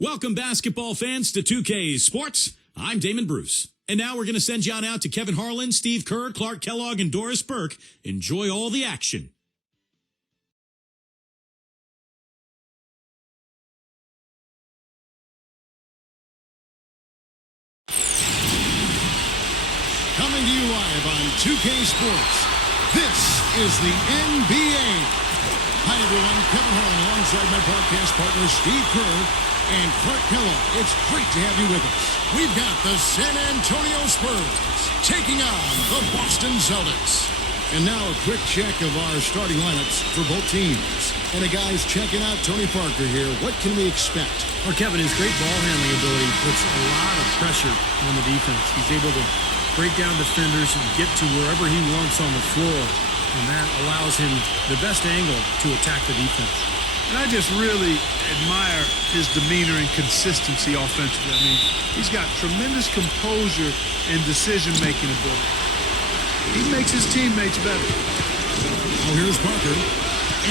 Welcome, basketball fans, to 2K Sports. I'm Damon Bruce. And now we're going to send you on out to Kevin Harlan, Steve Kerr, Clark Kellogg, and Doris Burke. Enjoy all the action. Coming to you live on 2K Sports, this is the NBA. Hi, everyone. Kevin Harlan alongside my broadcast partner, Steve Kerr and Clark Kellogg. It's great to have you with us. We've got the San Antonio Spurs taking on the Boston Celtics. And now a quick check of our starting lineups for both teams. And the guys checking out Tony Parker here. What can we expect? Well, Kevin, his great ball handling ability puts a lot of pressure on the defense. He's able to break down defenders and get to wherever he wants on the floor. And that allows him the best angle to attack the defense. And I just really admire his demeanor and consistency offensively. I mean, he's got tremendous composure and decision-making ability. He makes his teammates better. Oh, here's Parker.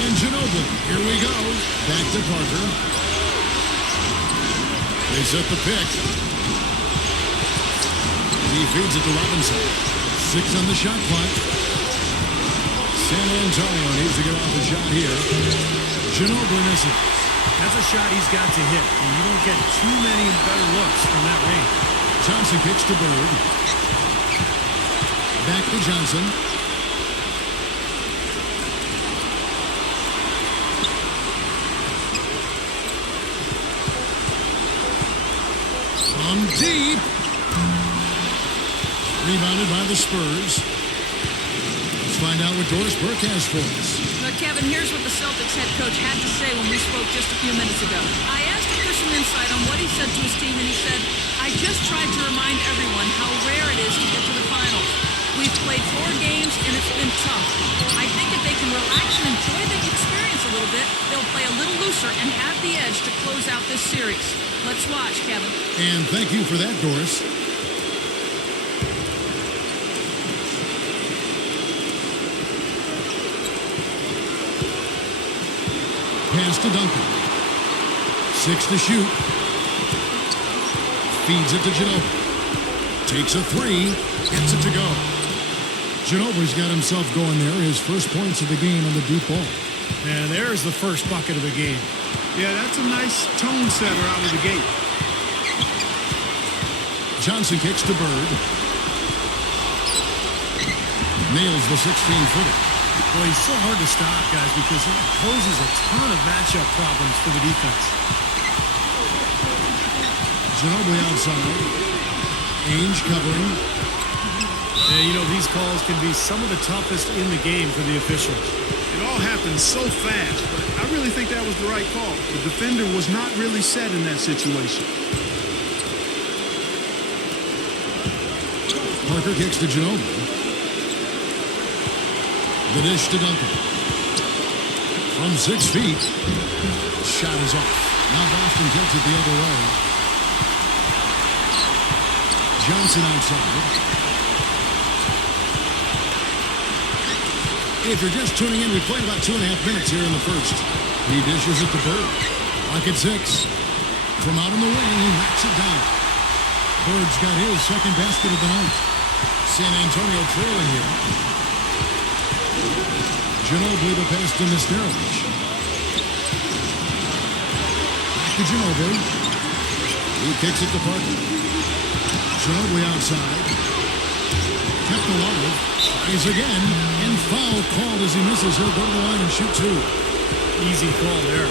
And Ginobili. Here we go. Back to Parker. They set the pick. He feeds it to Robinson. 6 on the shot clock. San Antonio needs to get off the shot here. Ginobili misses. That's a shot he's got to hit, and you don't get too many better looks from that range. Johnson kicks to Bird. Back to Johnson. From deep. Rebounded by the Spurs. Let's find out what Doris Burke has for us. Now, Kevin, here's what the Celtics head coach had to say when we spoke just a few minutes ago. I asked him for some insight on what he said to his team, and he said, I just tried to remind everyone how rare it is to get to the finals. We've played 4 games, and it's been tough. I think if they can relax and enjoy the experience a little bit, they'll play a little looser and have the edge to close out this series. Let's watch, Kevin. And thank you for that, Doris. Pass to Duncan. 6 to shoot. Feeds it to Ginobili. Takes a 3. Gets it to go. Ginobili's got himself going there. His first points of the game on the deep ball. And there's the first bucket of the game. Yeah, that's a nice tone setter out of the gate. Johnson kicks to Bird. Nails the 16-footer. Well, he's so hard to stop, guys, because he poses a ton of matchup problems for the defense. Ginobili outside. Ainge covering. Yeah, you know, these calls can be some of the toughest in the game for the officials. It all happened so fast, but I really think that was the right call. The defender was not really set in that situation. Parker kicks to Ginobili. The dish to Duncan. From 6 feet. Shot is off. Now Boston gets it the other way. Johnson outside. If you're just tuning in, we played about 2.5 minutes here in the first. He dishes it to Bird. Rocket 6. From out on the wing, he knocks it down. Bird's got his second basket of the night. San Antonio trailing here. Ginobili the pass to Misterovich. Back to Ginobili. He kicks it to Parker. Ginobili outside. Kept alive. Tries again. And foul called as he misses. He'll go to the line and shoot 2. Easy call there.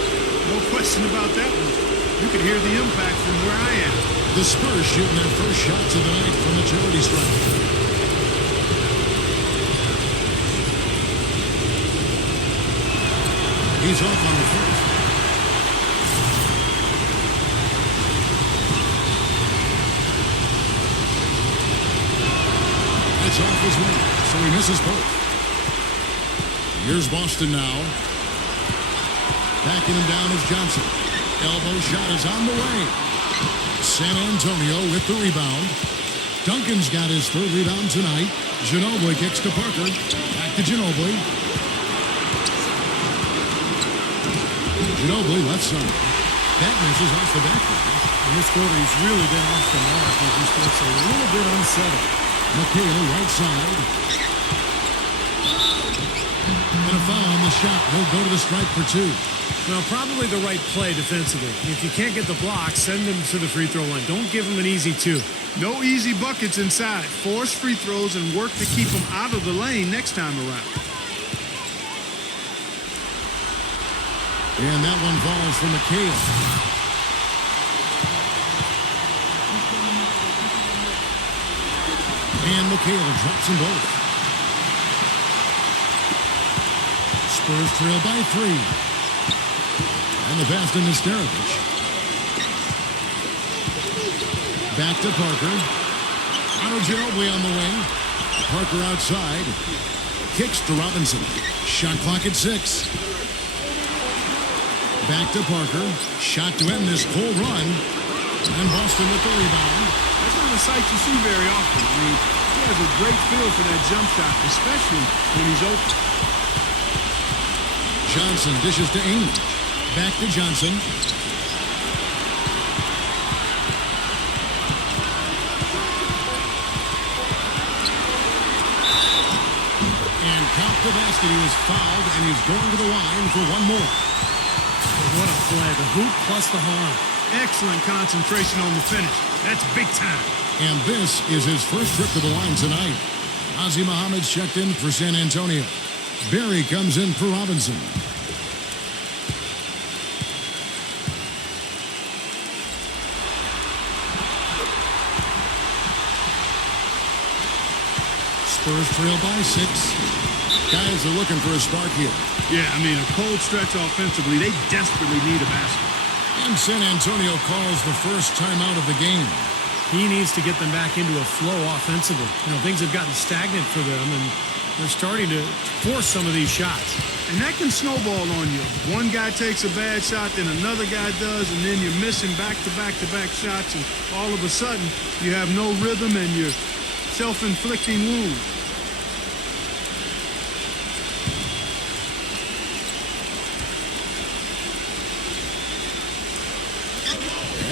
No question about that one. You could hear the impact from where I am. The Spurs shooting their first shots of the night from the charity stripe. He's off on the first. That's off as well, so he misses both. Here's Boston now. Backing him down is Johnson. Elbow shot is on the way. San Antonio with the rebound. Duncan's got his 3rd rebound tonight. Ginobili kicks to Parker. Back to Ginobili. Ginobili left side. That misses off the backboard. In this quarter, he's really been off the mark. He just looks a little bit unsettled. McHale right side. And a foul on the shot. He'll go to the stripe for 2. Well, probably the right play defensively. If you can't get the block, send him to the free throw line. Don't give him an easy 2. No easy buckets inside. Force free throws and work to keep them out of the lane next time around. And that one falls for McHale. And McHale drops them both. Spurs trail by 3. And the pass to Nesterovic. Back to Parker. Otto Ginobili on the wing. Parker outside. Kicks to Robinson. Shot clock at 6. Back to Parker. Shot to end this full run. And Boston with the rebound. That's not a sight you see very often. I mean, he has a great feel for that jump shot, especially when he's open. Johnson dishes to Ainge. Back to Johnson. And count the basket. He was fouled, and he's going to the line for one more. What a play. The hoop plus the harm. Excellent concentration on the finish. That's big time. And this is his first trip to the line tonight. Ozzie Muhammad's checked in for San Antonio. Barry comes in for Robinson. Spurs trail by 6. Guys are looking for a spark here. Yeah, I mean, a cold stretch offensively. They desperately need a basket. And San Antonio calls the first timeout of the game. He needs to get them back into a flow offensively. You know, things have gotten stagnant for them, and they're starting to force some of these shots. And that can snowball on you. One guy takes a bad shot, then another guy does, and then you're missing back-to-back-to-back shots, and all of a sudden, you have no rhythm and you're self-inflicting wounds.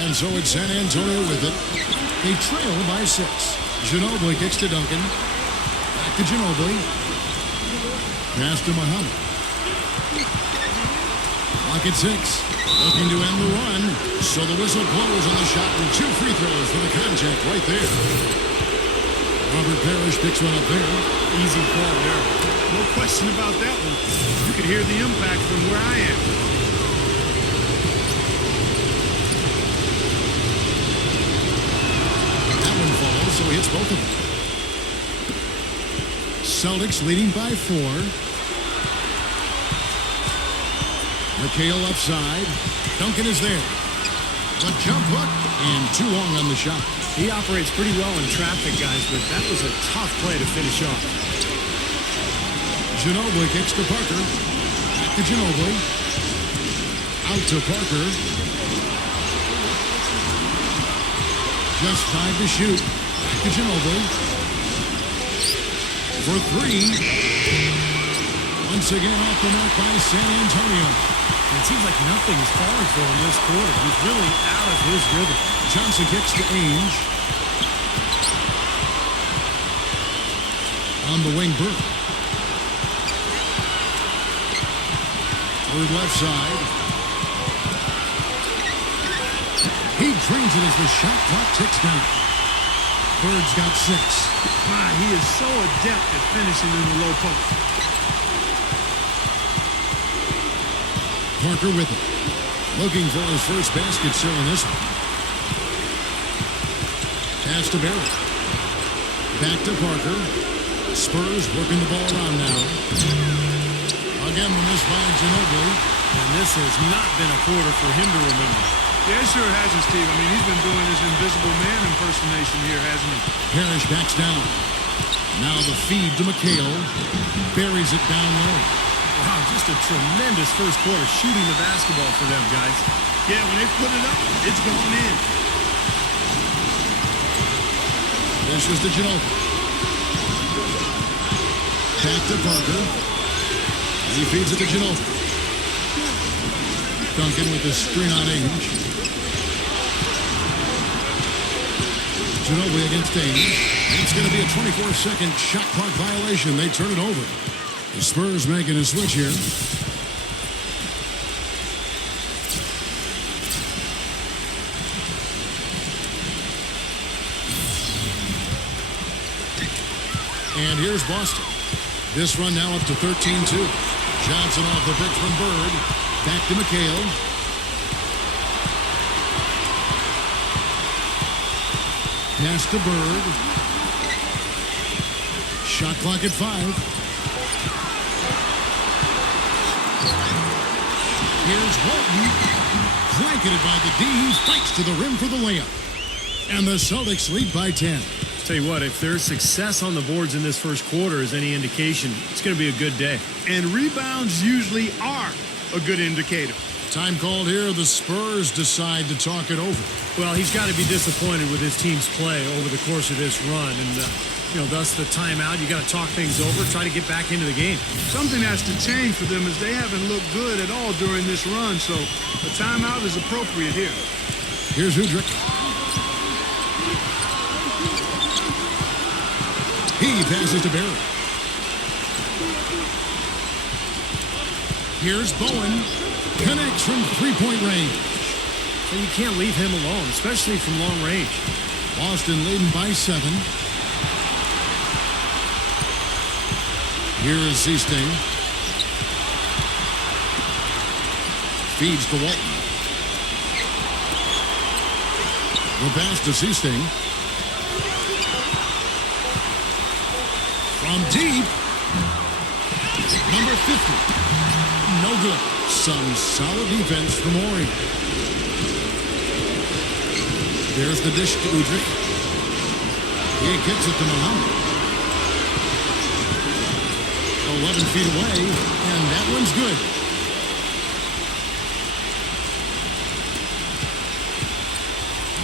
And so it's San Antonio with it. They trail by 6. Ginobili kicks to Duncan. Back to Ginobili. Pass to Muhammad. Clock at 6. Looking to end the run. So the whistle blows on the shot and 2 free throws for the contact right there. Robert Parrish picks one up there. Easy call there. No question about that one. You could hear the impact from where I am. So he hits both of them. Celtics leading by 4. McHale left side. Duncan is there. The jump hook and too long on the shot. He operates pretty well in traffic, guys, but that was a tough play to finish off. Ginobili kicks to Parker. Back to Ginobili. Out to Parker. Just 5 to shoot. Back to Ginobili. For 3. Once again off the mark by San Antonio. It seems like nothing is falling for him this quarter. He's really out of his rhythm. Johnson kicks to Ainge. On the wing, Burke. Third left side. He drains it as the shot clock ticks down. Bird's got 6. My, he is so adept at finishing in the low post. Parker with it. Looking for his first basket still in this one. Pass to Barry. Back to Parker. Spurs working the ball around now. Again, the miss by Ginobili. And this has not been a quarter for him to remember. Yeah, it sure hasn't, Steve. I mean, he's been doing his invisible man impersonation here, hasn't he? Parrish backs down. Now the feed to McHale. Buries it down low. Wow, just a tremendous first quarter shooting the basketball for them, guys. Yeah, when they put it up, it's going in. This is to Ginobili. Back to Parker. He feeds it to Ginobili. Duncan with the screen on Ainge. Ginobili against Ainge. And it's going to be a 24-second shot clock violation. They turn it over. The Spurs making a switch here. And here's Boston. This run now up to 13-2. Johnson off the pick from Bird. Back to McHale. Pass to Bird. Shot clock at 5. Here's Walton. Blanketed by the D. He fights to the rim for the layup. And the Celtics lead by 10. Tell you what, if there's success on the boards in this first quarter is any indication, it's going to be a good day. And rebounds usually are a good indicator. Time called here. The Spurs decide to talk it over. Well, he's got to be disappointed with his team's play over the course of this run. And, thus the timeout. You got to talk things over, try to get back into the game. Something has to change for them as they haven't looked good at all during this run. So a timeout is appropriate here. Here's Udrich. He passes to Barrett. Here's Bowen. Connects from three-point range. So you can't leave him alone, especially from long range. Boston leading by 7. Here is Seasting. Feeds to Walton. The pass to Seasting. From deep. Number 50. No good. Some solid defense from Ori. There's the dish to Udrich. He gets it to Muhammad. 11 feet away, and that one's good.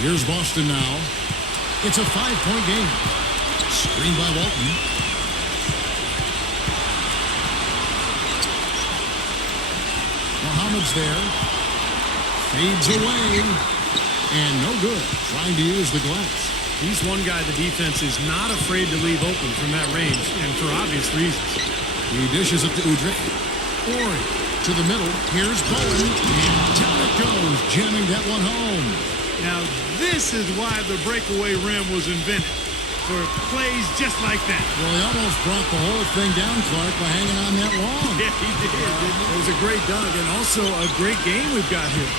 Here's Boston now. It's a 5-point game. Screen by Walton. Muhammad's there. Fades away. And no good. Trying to use the glass. He's one guy the defense is not afraid to leave open from that range, and for obvious reasons. He dishes it to Udrich. Ori to the middle. Here's Bowen. And down it goes. Jamming that one home. Now, this is why the breakaway rim was invented. For plays just like that. Well, he almost brought the whole thing down, Clark, by hanging on that long. Yeah, he did, didn't he? It was a great dunk and also a great game we've got here.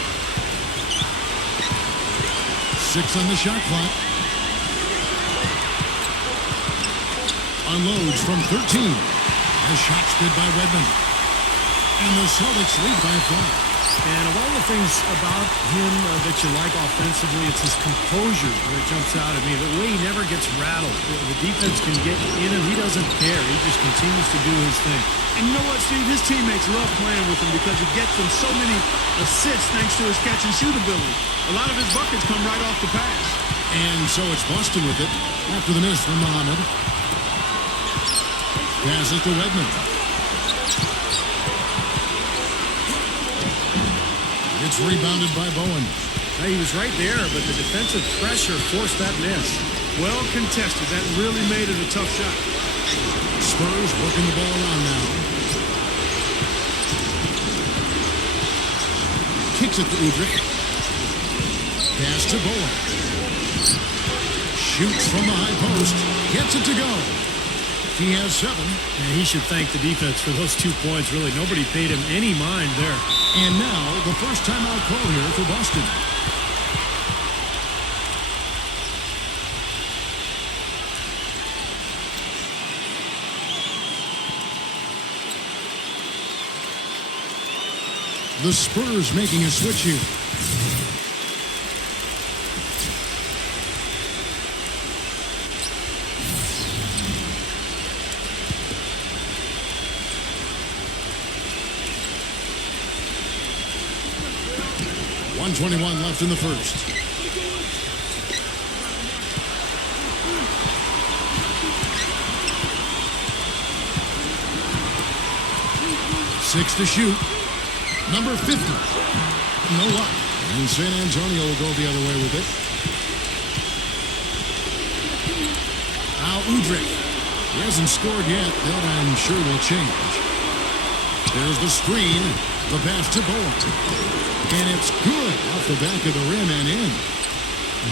6 on the shot clock. Unloads from 13. A shot's good by Redmond. And the Celtics lead by 5. And of all the things about him that you like offensively, it's his composure that jumps out at me. The way he never gets rattled. The defense can get in him. He doesn't care. He just continues to do his thing. And you know what, Steve? His teammates love playing with him because he gets them so many assists thanks to his catch-and-shoot ability. A lot of his buckets come right off the pass. And so it's Boston with it after the miss from Muhammad. Passes to Redmond. It's rebounded by Bowen. Now, he was right there, but the defensive pressure forced that miss. Well contested. That really made it a tough shot. Spurs working the ball around now. Kicks it to Udrich. Pass to Bowen. Shoots from the high post. Gets it to go. He has 7. And he should thank the defense for those 2 points. Really, nobody paid him any mind there. And now, the first timeout call here for Boston. The Spurs making a switch here. .121 left in the first. Six to shoot. Number 50. no luck. And San Antonio will go the other way with it. Now Udrih. He hasn't scored yet. That I'm sure will change. There's the screen. The pass to Bowen. And it's good off the back of the rim and in.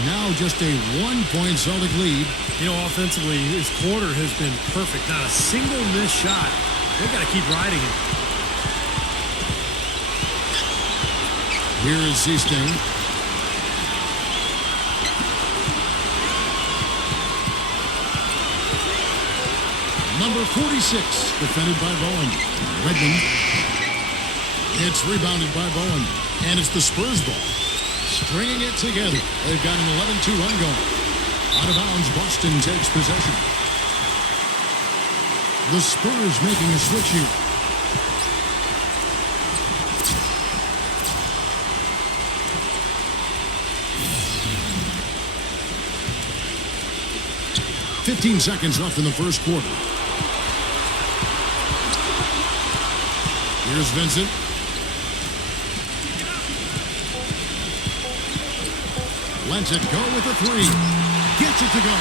Now just a 1-point Celtic lead. You know, offensively, his quarter has been perfect. Not a single missed shot. They've got to keep riding it. Here is Seasting. Number 46, defended by Bowen. Redmond. It's rebounded by Bowen. And it's the Spurs ball. Stringing it together. They've got an 11-2 run going. Out of bounds, Boston takes possession. The Spurs making a switch here. .15 seconds left in the first quarter. Here's Vincent. Lets it go with the three. Gets it to go.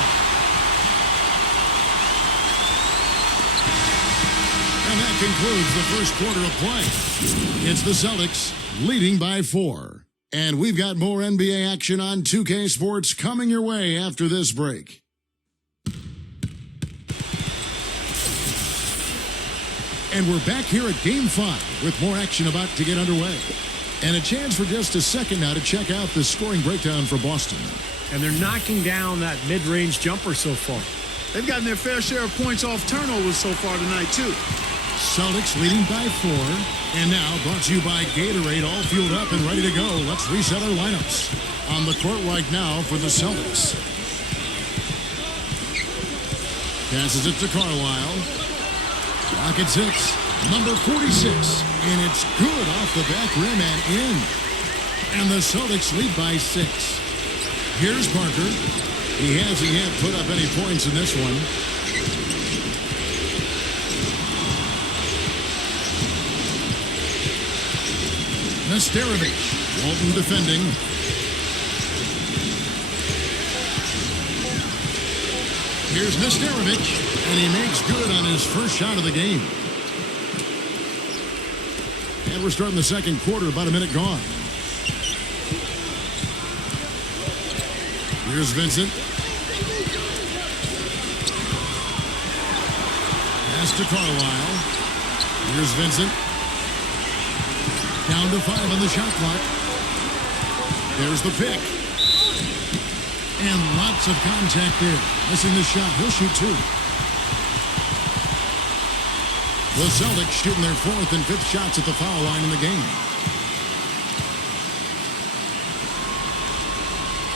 And that concludes the first quarter of play. It's the Celtics leading by 4. And we've got more NBA action on 2K Sports coming your way after this break. And we're back here at Game 5 with more action about to get underway. And a chance for just a second now to check out the scoring breakdown for Boston. And they're knocking down that mid-range jumper so far. They've gotten their fair share of points off turnovers so far tonight, too. Celtics leading by 4. And now brought to you by Gatorade, all fueled up and ready to go. Let's reset our lineups. On the court right now for the Celtics. Passes it to Carlisle. Clock at 6. Number 46. And it's good off the back rim and in. And the Celtics lead by 6. Here's Parker. He hasn't yet put up any points in this one. Nesterovic. Walton defending. Here's Nesterovic. And he makes good on his first shot of the game. And we're starting the second quarter, about a minute gone. Here's Vincent. Pass to Carlisle. Here's Vincent. Down to 5 on the shot clock. There's the pick. And lots of contact there. Missing the shot. He'll shoot 2. The Celtics shooting their 4th and 5th shots at the foul line in the game.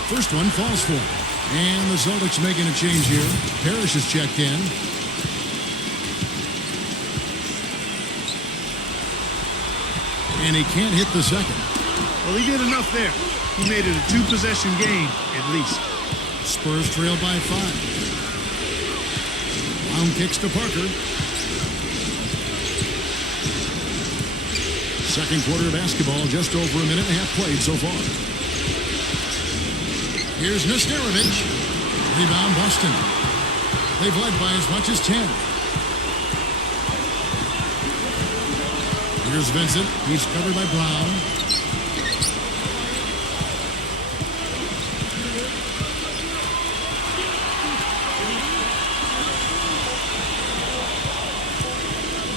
First one falls for. And the Celtics making a change here. Parrish is checked in. And he can't hit the second. Well, he did enough there. He made it a 2-possession game, at least. Spurs trail by 5. Brown kicks to Parker. Second quarter of basketball, just over a minute and a half played so far. Here's Nesterovic. Rebound Boston. They've led by as much as 10. Here's Vincent. He's covered by Brown.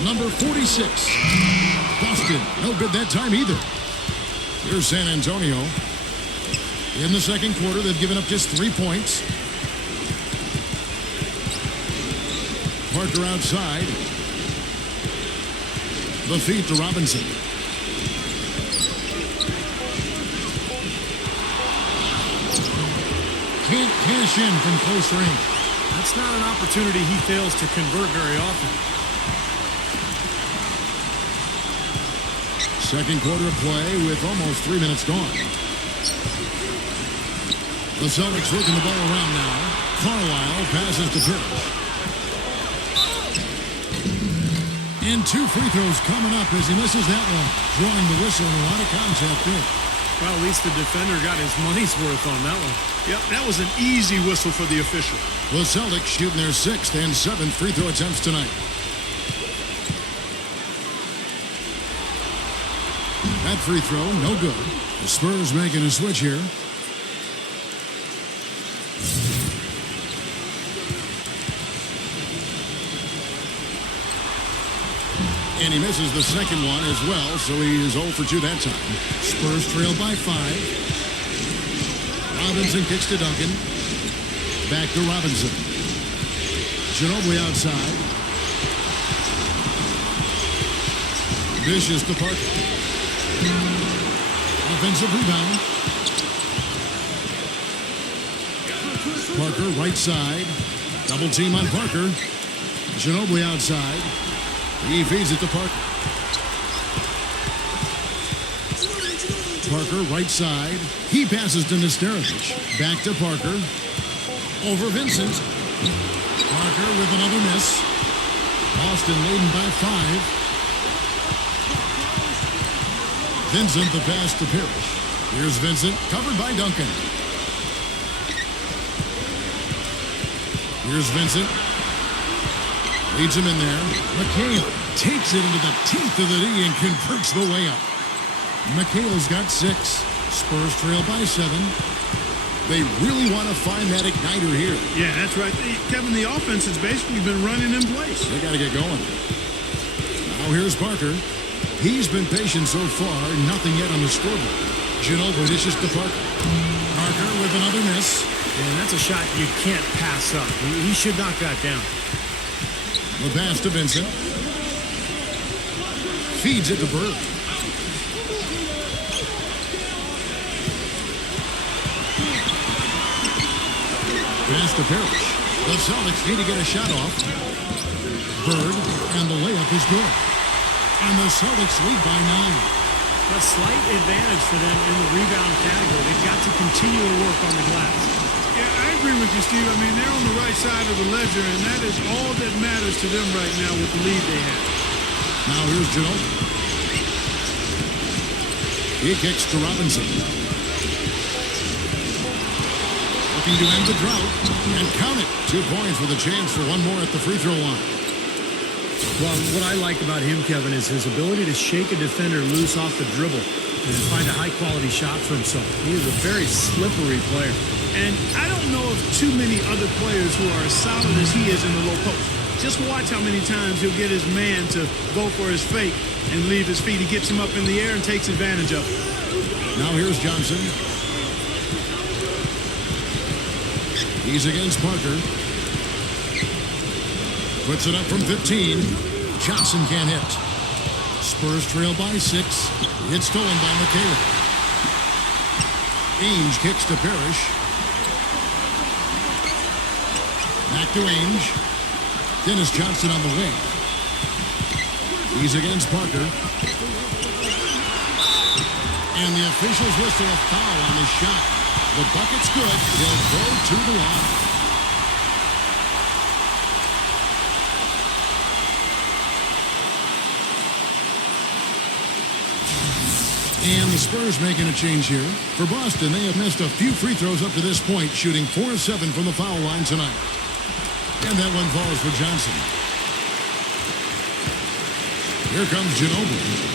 Number 46. Boston, no good that time either. Here's San Antonio. In the second quarter, they've given up just 3 points. Parker outside. The feed to Robinson. Can't cash in from close range. That's not an opportunity he fails to convert very often. Second quarter of play with almost 3 minutes gone. The Celtics working the ball around now. Carlisle passes to Parrish. And 2 free throws coming up as he misses that one. Drawing the whistle and a lot of contact there. Well, at least the defender got his money's worth on that one. Yep, that was an easy whistle for the official. The Celtics shooting their 6th and 7th free throw attempts tonight. That free throw, no good. The Spurs making a switch here. And he misses the second one as well, so he is 0 for 2 that time. Spurs trail by 5. Robinson kicks to Duncan. Back to Robinson. Ginobili outside. Vicious to Parker. Offensive rebound. Parker right side. Double team on Parker. Ginobili outside. He feeds it to Parker. Parker right side. He passes to Nesterovic. Back to Parker. Over Vincent. Parker with another miss. Boston leading by 5. Vincent the pass to Parrish. Here's Vincent, covered by Duncan. Here's Vincent. Leads him in there. McHale takes it into the teeth of the D and converts the layup. McHale's got 6. Spurs trail by 7. They really want to find that igniter here. Yeah, that's right. Kevin, the offense has basically been running in place. They got to get going. Now here's Parker. He's been patient so far. Nothing yet on the scoreboard. Ginobili dishes to Parker. Parker with another miss. And that's a shot you can't pass up. He should knock that down. The pass to Vincent. Feeds it to Bird. Pass to Parrish. The Celtics need to get a shot off. Bird, and the layup is good. And the Celtics lead by 9. A slight advantage for them in the rebound category. They've got to continue to work on the glass. Yeah, I agree with you, Steve. I mean, they're on the right side of the ledger, and that is all that matters to them right now with the lead they have. Now here's Ginobili. He kicks to Robinson. Looking to end the drought. And count it. 2 points with a chance for one more at the free throw line. Well, what I like about him, Kevin, is his ability to shake a defender loose off the dribble and find a high-quality shot for himself. He is a very slippery player. And I don't know of too many other players who are as solid as he is in the low post. Just watch how many times he'll get his man to go for his fake and leave his feet. He gets him up in the air and takes advantage of it. Now here's Johnson. He's against Parker. Puts it up from 15. Johnson can't hit. Spurs trail by 6. It's stolen by McHale. Ainge kicks to Parrish. Back to Ainge. Dennis Johnson on the wing. He's against Parker. And the officials whistle a foul on the shot. The bucket's good. He'll go to the line. And the Spurs making a change here. For Boston, they have missed a few free throws up to this point, shooting 4 of 7 from the foul line tonight. And that one falls for Johnson. Here comes Ginobili.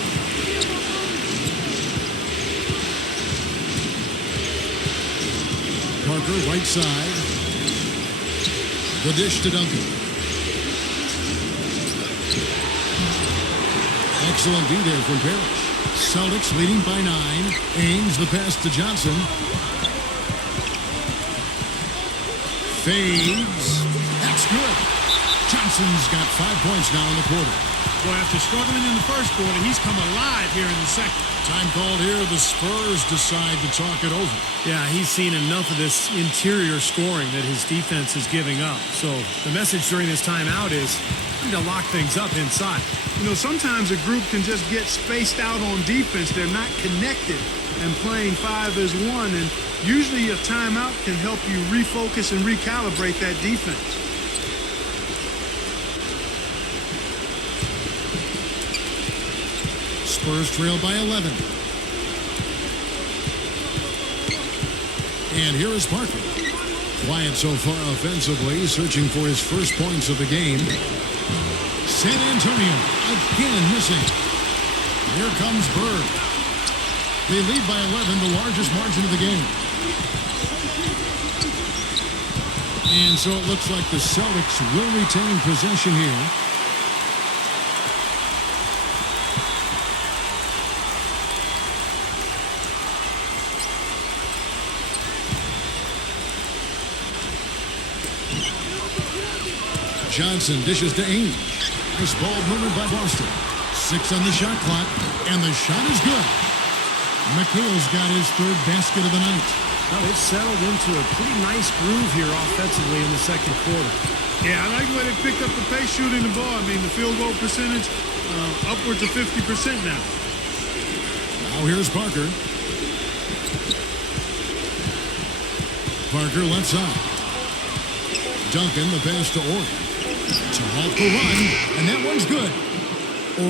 Parker, right side. The dish to Duncan. Excellent D there from Parrish. Celtics leading by 9. Ainge the pass to Johnson. Fades. That's good. Johnson's got 5 points now in the quarter. Well, after struggling in the first quarter, he's come alive here in the second. Time called here. The Spurs decide to talk it over. Yeah, he's seen enough of this interior scoring that his defense is giving up. So the message during this timeout is to lock things up inside. You know, sometimes a group can just get spaced out on defense. They're not connected and playing 5 as 1. And usually a timeout can help you refocus and recalibrate that defense. Spurs trail by 11. And here is Parker. Quiet so far offensively, searching for his first points of the game. San Antonio again missing. Here comes Bird. They lead by 11, the largest margin of the game. And so it looks like the Celtics will retain possession here. Johnson dishes to Ainge. Nice ball movement by Boston. 6 on the shot clock, and the shot is good. McHale's got his third basket of the night. Well, they've settled into a pretty nice groove here offensively in the second quarter. Yeah, I like the way they picked up the pace shooting the ball. I mean, the field goal percentage upwards of 50% now. Now here's Parker. Parker left side. Duncan, the pass to Ori. To halt the run, and that one's good.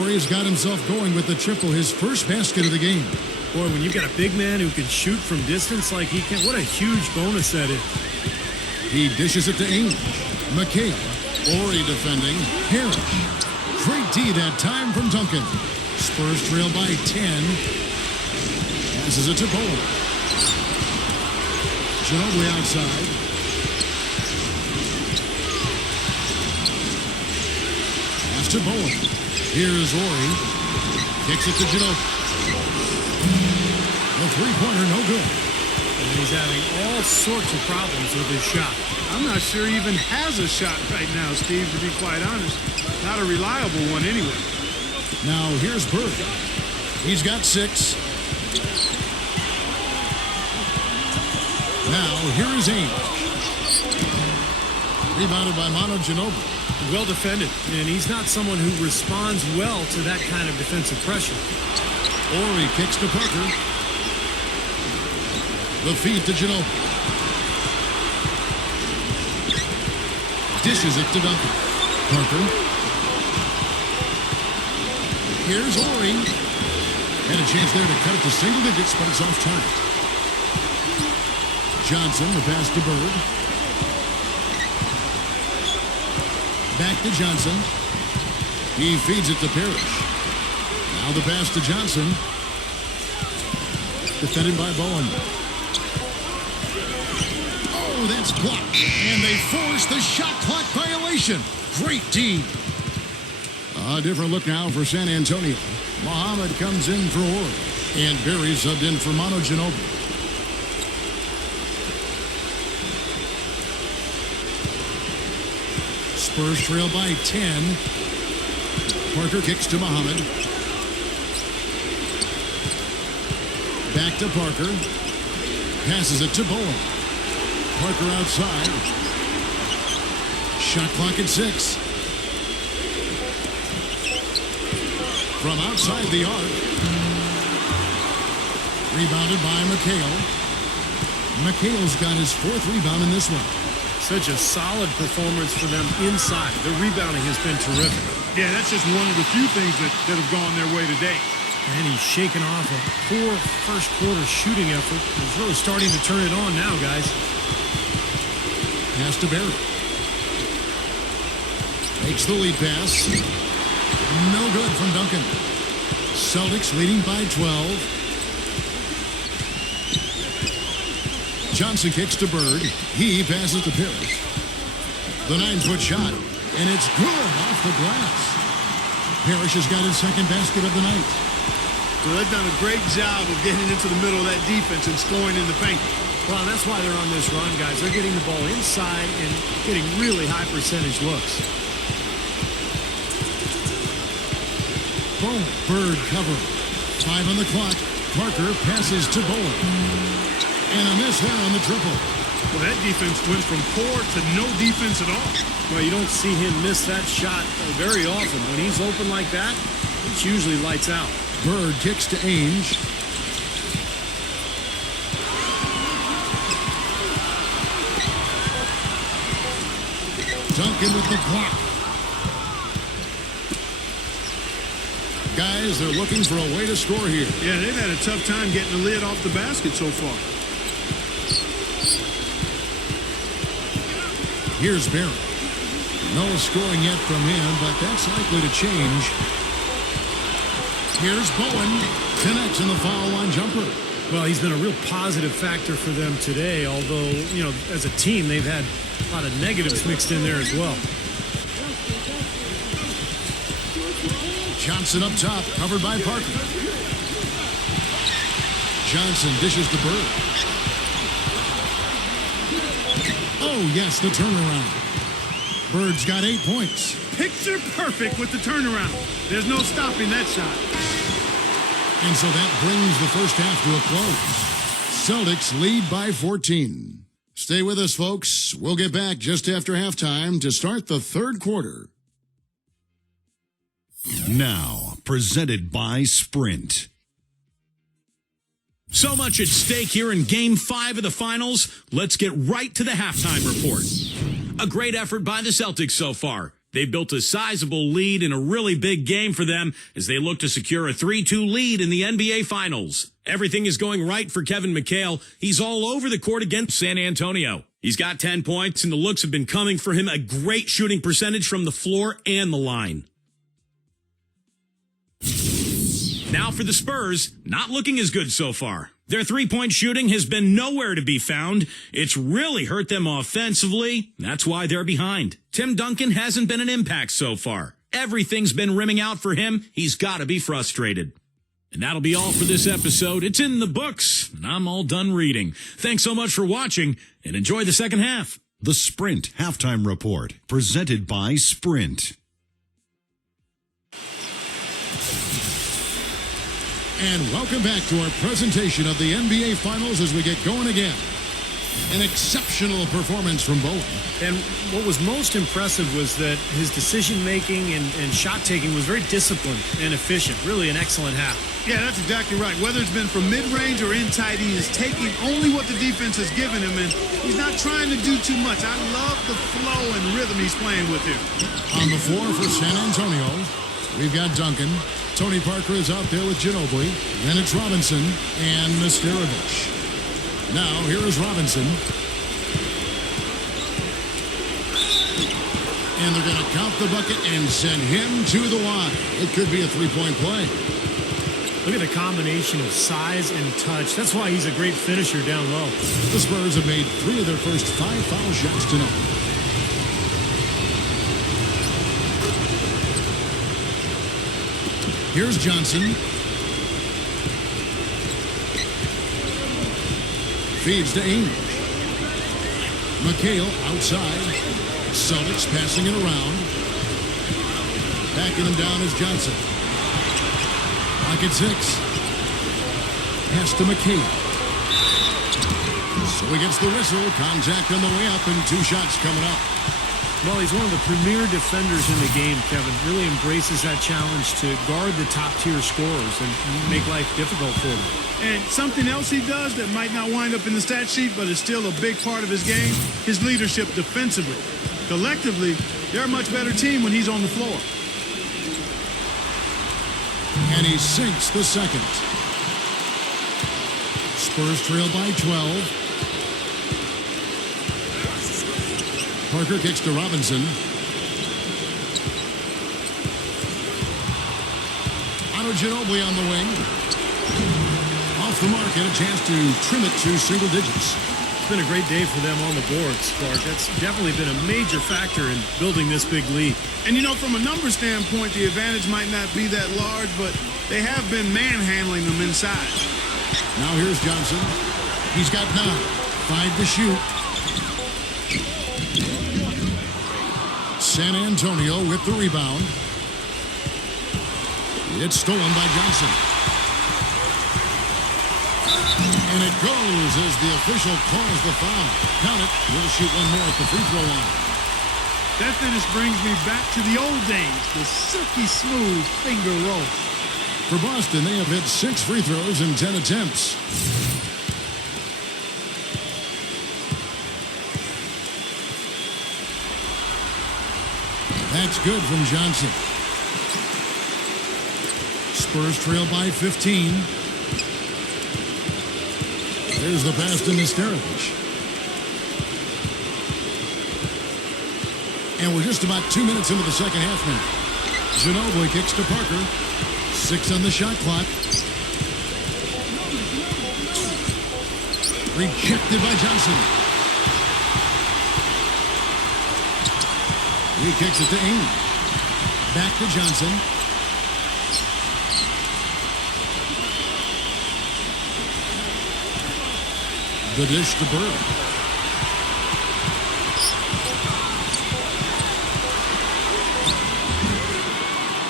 Ori's got himself going with the triple, his first basket of the game. Boy, when you've got a big man who can shoot from distance like he can, what a huge bonus that is. He dishes it to Ainge. McHale. Ori defending. Harris. Great D that time from Duncan. Spurs trail by 10. Passes it to Bowen. Ginobili outside. Pass to Bowen. Here's Ori. Kicks it to Ginobili. A three-pointer, no good. And he's having all sorts of problems with his shot. I'm not sure he even has a shot right now, Steve, to be quite honest. Not a reliable one anyway. Now here's Bird. He's got 6. Now here is Ainge. Rebounded by Manu Ginobili. Well defended, and he's not someone who responds well to that kind of defensive pressure. Ori kicks to Parker. The feed to Ginobili. Dishes it to Duncan. Parker. Here's Ori. Had a chance there to cut it to single digits, but it's off target. Johnson, the pass to Bird. Back to Johnson. He feeds it to Parrish. Now the pass to Johnson. Defended by Bowen. Oh, that's blocked. And they force the shot clock violation. Great D. A different look now for San Antonio. Muhammad comes in for Ori. And Barry subbed in for Manu Ginobili. Spurs trail by 10. Parker kicks to Muhammad. Back to Parker. Passes it to Bowen. Parker outside. Shot clock at 6. From outside the arc. Rebounded by McHale. McHale's got his 4th rebound in this one. Such a solid performance for them inside. The rebounding has been terrific. Yeah, that's just one of the few things that have gone their way today. And he's shaken off a poor first quarter shooting effort. He's really starting to turn it on now, guys. Pass to Barry. Makes the lead pass. No good from Duncan. Celtics leading by 12. Johnson kicks to Bird. He passes to Parrish. The 9-foot shot, and it's good off the glass. Parrish has got his 2nd basket of the night. Well, they've done a great job of getting into the middle of that defense and scoring in the paint. Well, that's why they're on this run, guys. They're getting the ball inside and getting really high percentage looks. Bowen. Bird cover. 5 on the clock. Parker passes to Bowen. And a miss there on the triple. Well, that defense went from poor to no defense at all. Well, you don't see him miss that shot very often. When he's open like that, it's usually lights out. Bird kicks to Ainge. Duncan with the block. Guys, they're looking for a way to score here. Yeah, they've had a tough time getting the lid off the basket so far. Here's Barry. No scoring yet from him, but that's likely to change. Here's Bowen. Connects in the foul line jumper. Well, he's been a real positive factor for them today, although, you know, as a team, they've had a lot of negatives mixed in there as well. Johnson up top, covered by Parker. Johnson dishes to Bird. Oh, yes, the turnaround. Bird's got 8 points. Picture perfect with the turnaround. There's no stopping that shot. And so that brings the first half to a close. Celtics lead by 14. Stay with us, folks. We'll get back just after halftime to start the third quarter. Now, presented by Sprint. So much at stake here in Game 5 of the Finals. Let's get right to the halftime report. A great effort by the Celtics so far. They built a sizable lead in a really big game for them as they look to secure a 3-2 lead in the NBA Finals. Everything is going right for Kevin McHale. He's all over the court against San Antonio. He's got 10 points, and the looks have been coming for him. A great shooting percentage from the floor and the line. Now for the Spurs, not looking as good so far. Their three-point shooting has been nowhere to be found. It's really hurt them offensively. That's why they're behind. Tim Duncan hasn't been an impact so far. Everything's been rimming out for him. He's got to be frustrated. And that'll be all for this episode. It's in the books, and I'm all done reading. Thanks so much for watching, and enjoy the second half. The Sprint Halftime Report, presented by Sprint. And welcome back to our presentation of the NBA Finals as we get going again. An exceptional performance from Bowen. And what was most impressive was that his decision-making and shot-taking was very disciplined and efficient. Really an excellent half. Yeah, that's exactly right. Whether it's been from mid-range or in tight, he is taking only what the defense has given him, and he's not trying to do too much. I love the flow and rhythm he's playing with here. On the floor for San Antonio, we've got Duncan. Tony Parker is out there with Ginobili. Then it's Robinson and Nesterovic. Now, here is Robinson. And they're going to count the bucket and send him to the line. It could be a three-point play. Look at the combination of size and touch. That's why he's a great finisher down low. The Spurs have made 3 of their first 5 foul shots tonight. Here's Johnson. Feeds to Ainge. McHale outside. Celtics passing it around. Backing him down is Johnson. Pocket 6. Pass to McHale. So he gets the whistle. Contact on the way up and 2 shots coming up. Well, he's one of the premier defenders in the game, Kevin. Really embraces that challenge to guard the top-tier scorers and make life difficult for them. And something else he does that might not wind up in the stat sheet, but is still a big part of his game, his leadership defensively. Collectively, they're a much better team when he's on the floor. And he sinks the second. Spurs trail by 12. Parker kicks to Robinson. Ginobili on the wing. Off the mark and a chance to trim it to single digits. It's been a great day for them on the boards, Clark. That's definitely been a major factor in building this big lead. And, you know, from a numbers standpoint, the advantage might not be that large, but they have been manhandling them inside. Now here's Johnson. He's got 9. 5 to shoot. San Antonio with the rebound. It's stolen by Johnson. And it goes as the official calls the foul. Count it. We'll shoot one more at the free throw line. That finish brings me back to the old days, the silky smooth finger roll. For Boston, they have hit 6 free throws in 10 attempts. That's good from Johnson. Spurs trail by 15. There's the pass to Nesterovic. And we're just about 2 minutes into the second half now. Ginobili kicks to Parker. 6 on the shot clock. Rejected by Johnson. He kicks it to Amy. Back to Johnson. The dish to Bird.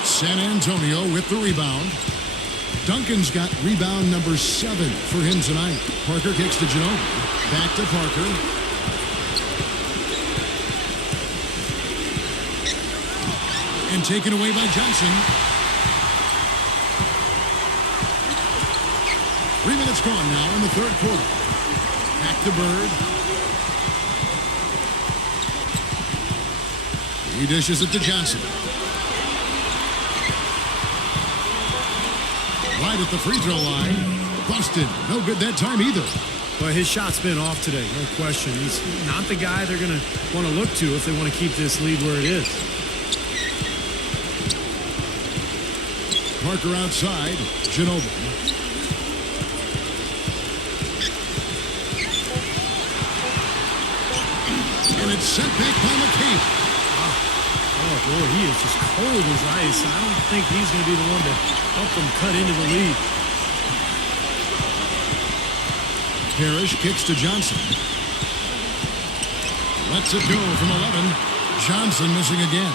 San Antonio with the rebound. Duncan's got rebound number 7 for him tonight. Parker kicks to Ginobili. Back to Parker. And taken away by Johnson. 3 minutes gone now in the third quarter. Back to Bird. He dishes it to Johnson. Right at the free throw line. Busted. No good that time either. But his shot's been off today, no question. He's not the guy they're going to want to look to if they want to keep this lead where it is. Parker outside. Ginobili. And it's sent back by McCabe. Oh, boy, he is just cold as ice. I don't think he's going to be the one to help them cut into the lead. Parrish kicks to Johnson. Lets it go from 11. Johnson missing again.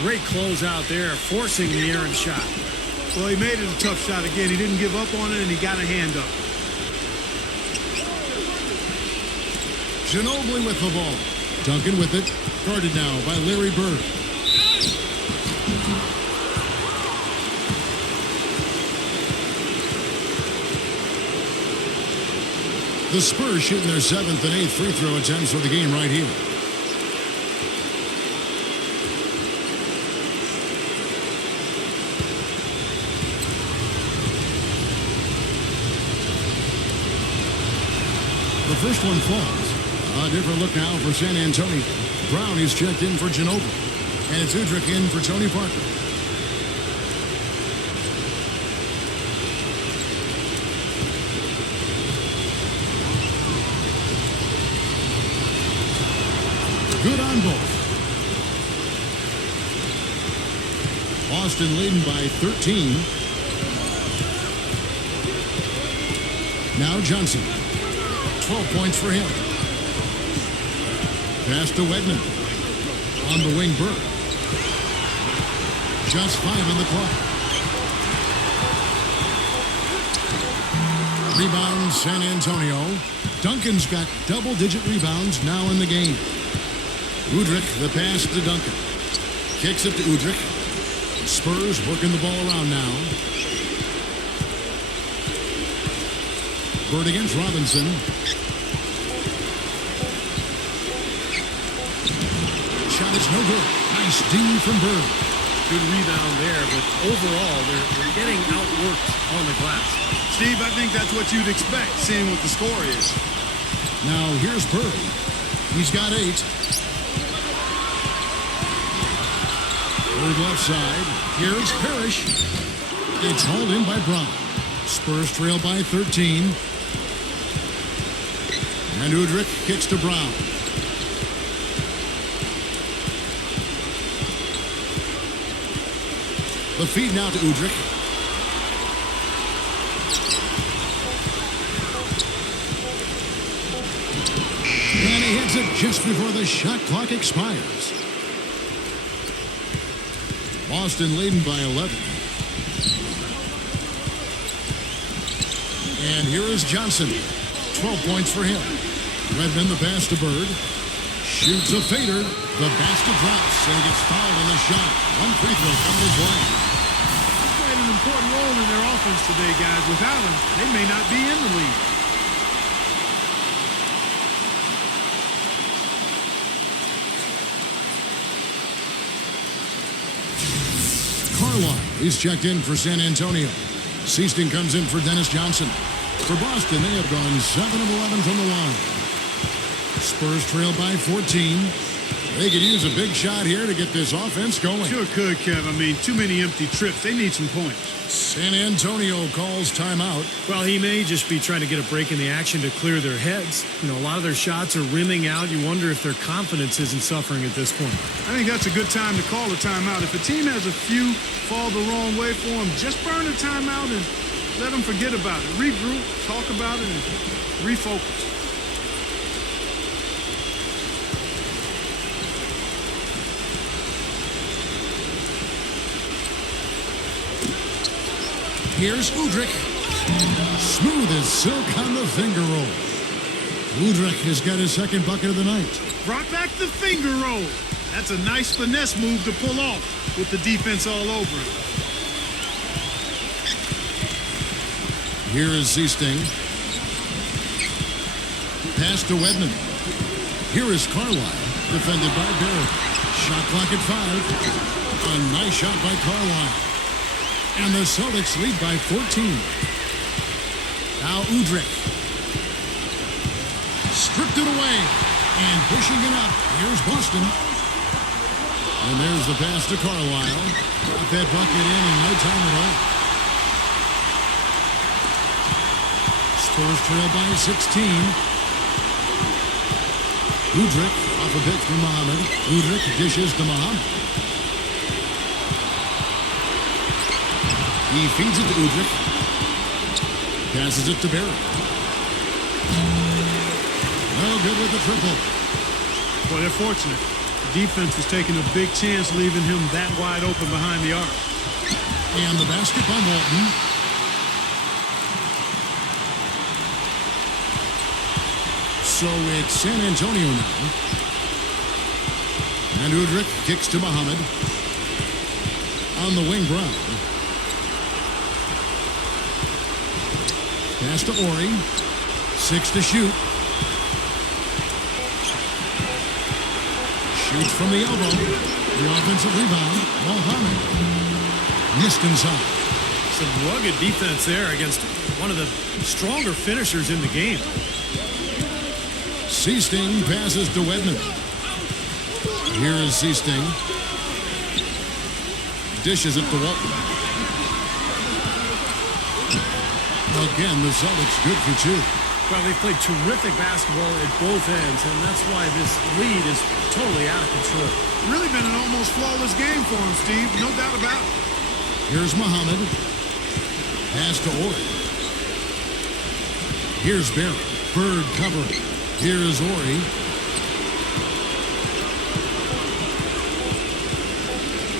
Great close out there, forcing the errant shot. Well, he made it a tough shot again. He didn't give up on it, and he got a hand up. Ginobili with the ball. Duncan with it. Guarded now by Larry Bird. The Spurs shooting their 7th and 8th free throw attempts for the game right here. The first one falls. A different look now for San Antonio. Brown is checked in for Ginobili. And it's Udrich in for Tony Parker. Good on both. Boston leading by 13. Now Johnson. 12 points for him. Pass to Wegman. On the wing, Burke. Just 5 on the clock. Rebound, San Antonio. Duncan's got double-digit rebounds now in the game. Udrich, the pass to Duncan. Kicks it to Udrich. Spurs working the ball around now. Bird against Robinson. Shot is no good. Nice D from Bird. Good rebound there, but overall, they're getting outworked on the glass. Steve, I think that's what you'd expect, seeing what the score is. Now, here's Bird. He's got 8. Bird left side. Here's Parrish. It's hauled in by Brown. Spurs trail by 13. And Udrich kicks to Brown. The feed now to Udrich. And he hits it just before the shot clock expires. Boston leading by 11. And here is Johnson. 12 points for him. Redmond the pass to Bird. Shoots a fader. The basket drops and he gets fouled on the shot. One free throw coming his way. He's played an important role in their offense today, guys. Without him, they may not be in the lead. Carlisle is checked in for San Antonio. Seaston comes in for Dennis Johnson. For Boston, they have gone 7 of 11 from the line. Spurs trail by 14. They could use a big shot here to get this offense going. Sure could, Kev. I mean, too many empty trips. They need some points. San Antonio calls timeout. Well, he may just be trying to get a break in the action to clear their heads. You know, a lot of their shots are rimming out. You wonder if their confidence isn't suffering at this point. I think that's a good time to call a timeout. If a team has a few fall the wrong way for them, just burn a timeout and let them forget about it. Regroup, talk about it, and refocus. Here's Udrich. Smooth as silk on the finger roll. Udrich has got his second bucket of the night. Brought back the finger roll. That's a nice finesse move to pull off with the defense all over him. Here is Seasting. Pass to Wedman. Here is Carlisle, defended by Barrett. Shot clock at 5. A nice shot by Carlisle. And the Celtics lead by 14. Now Udrich. Stripped it away. And pushing it up. Here's Boston. And there's the pass to Carlisle. Got that bucket in no time at all. Spurs trail by 16. Udrich off a bit from Muhammad. Udrich dishes to Muhammad. He feeds it to Udrich. Passes it to Barrett. No good with the triple. Boy, they're fortunate. The defense was taking a big chance leaving him that wide open behind the arc. And the basket by Walton. So it's San Antonio now. And Udrich kicks to Muhammad. On the wing, Brown. Pass to Ori. 6 to shoot. Shoots from the elbow. The offensive rebound. Mohammed. Missed inside. Some rugged defense there against one of the stronger finishers in the game. Seasting passes to Wedman. Here is Seasting. Dishes it to Walton. Again, the Celtics good for 2. Well, they played terrific basketball at both ends, and that's why this lead is totally out of control. Really been an almost flawless game for him, Steve. No doubt about it. Here's Muhammad. Pass to Ori. Here's Barrett. Bird covering. Here's Ori.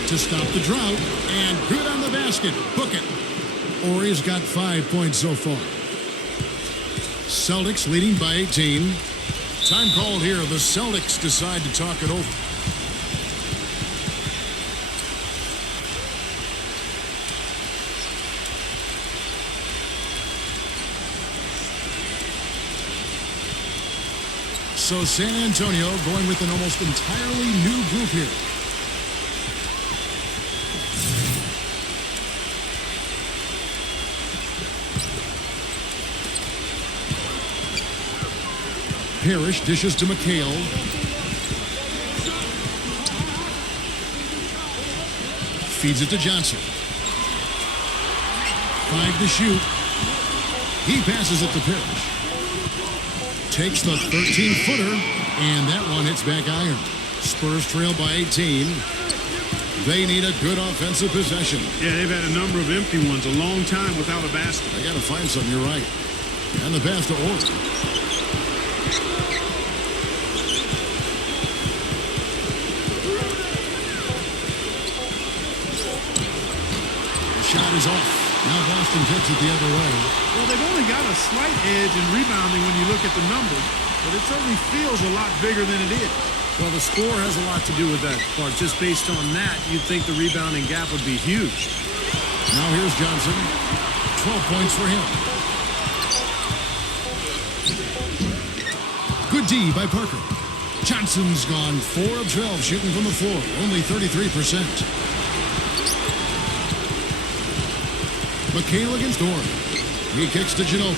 To stop the drought. And good on the basket. Book it. Ori's got 5 points so far. Celtics leading by 18. Time called here. The Celtics decide to talk it over. So San Antonio going with an almost entirely new group here. Parrish dishes to McHale. Feeds it to Johnson. 5 to shoot. He passes it to Parrish. Takes the 13-footer, and that one hits back iron. Spurs trail by 18. They need a good offensive possession. Yeah, they've had a number of empty ones, a long time without a basket. They got to find something, you're right. And the pass to Ori. Shot is off. Now Boston takes it the other way. Well, they've only got a slight edge in rebounding when you look at the numbers, but it certainly feels a lot bigger than it is. Well, the score has a lot to do with that, Clark. Just based on that, you'd think the rebounding gap would be huge. Now here's Johnson. 12 points for him. Good D by Parker. Johnson's gone 4 of 12 shooting from the floor. Only 33%. McHale against Ori. He kicks to Ginobili.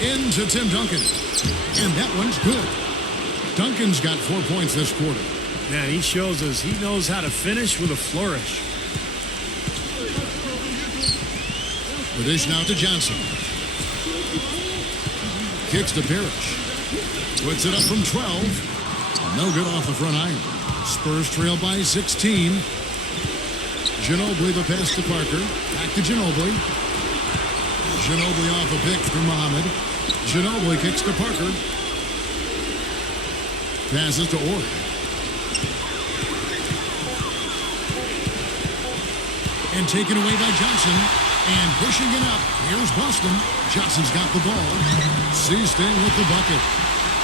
Into Tim Duncan. And that one's good. Duncan's got 4 points this quarter. Man, he shows us he knows how to finish with a flourish. The dish now to Johnson. Kicks to Parrish. Puts it up from 12. No good off the front iron. Spurs trail by 16. Ginobili the pass to Parker. Back to Ginobili. Ginobili off a pick from Muhammad. Ginobili kicks to Parker. Passes to Ord. And taken away by Johnson. And pushing it up. Here's Boston. Johnson's got the ball. C-Sting with the bucket.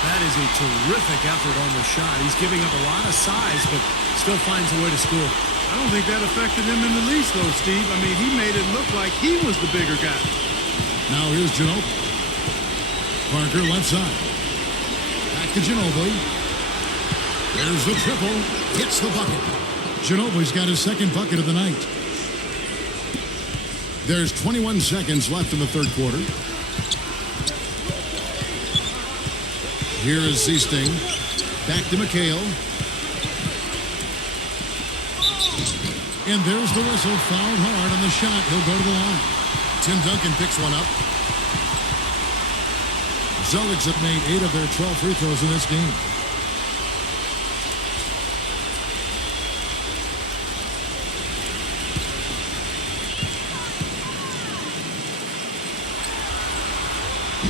That is a terrific effort on the shot. He's giving up a lot of size, but still finds a way to score. I don't think that affected him in the least, though, Steve. I mean, he made it look like he was the bigger guy. Now here's Ginobili. Parker left side. Back to Ginobili. There's the triple. Hits the bucket. Ginobili's got his second bucket of the night. There's 21 seconds left in the third quarter. Here is C-Sting. Back to McHale. And there's the whistle. Fouled hard on the shot. He'll go to the line. Tim Duncan picks one up. Celtics have made 8 of their 12 free throws in this game.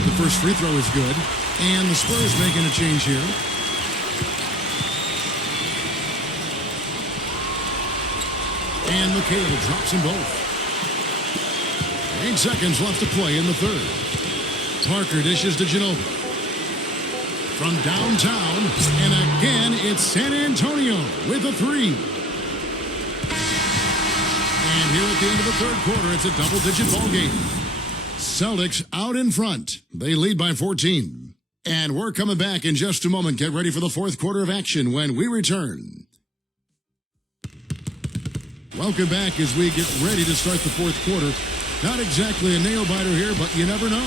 The first free throw is good. And the Spurs making a change here. And McHale drops them both. 8 seconds left to play in the third. Parker dishes to Ginobili. From downtown. And again, it's San Antonio with a three. And here at the end of the third quarter, it's a double-digit ball game. Celtics out in front. They lead by 14. And we're coming back in just a moment. Get ready for the fourth quarter of action when we return. Welcome back as we get ready to start the fourth quarter. Not exactly a nail-biter here, but you never know.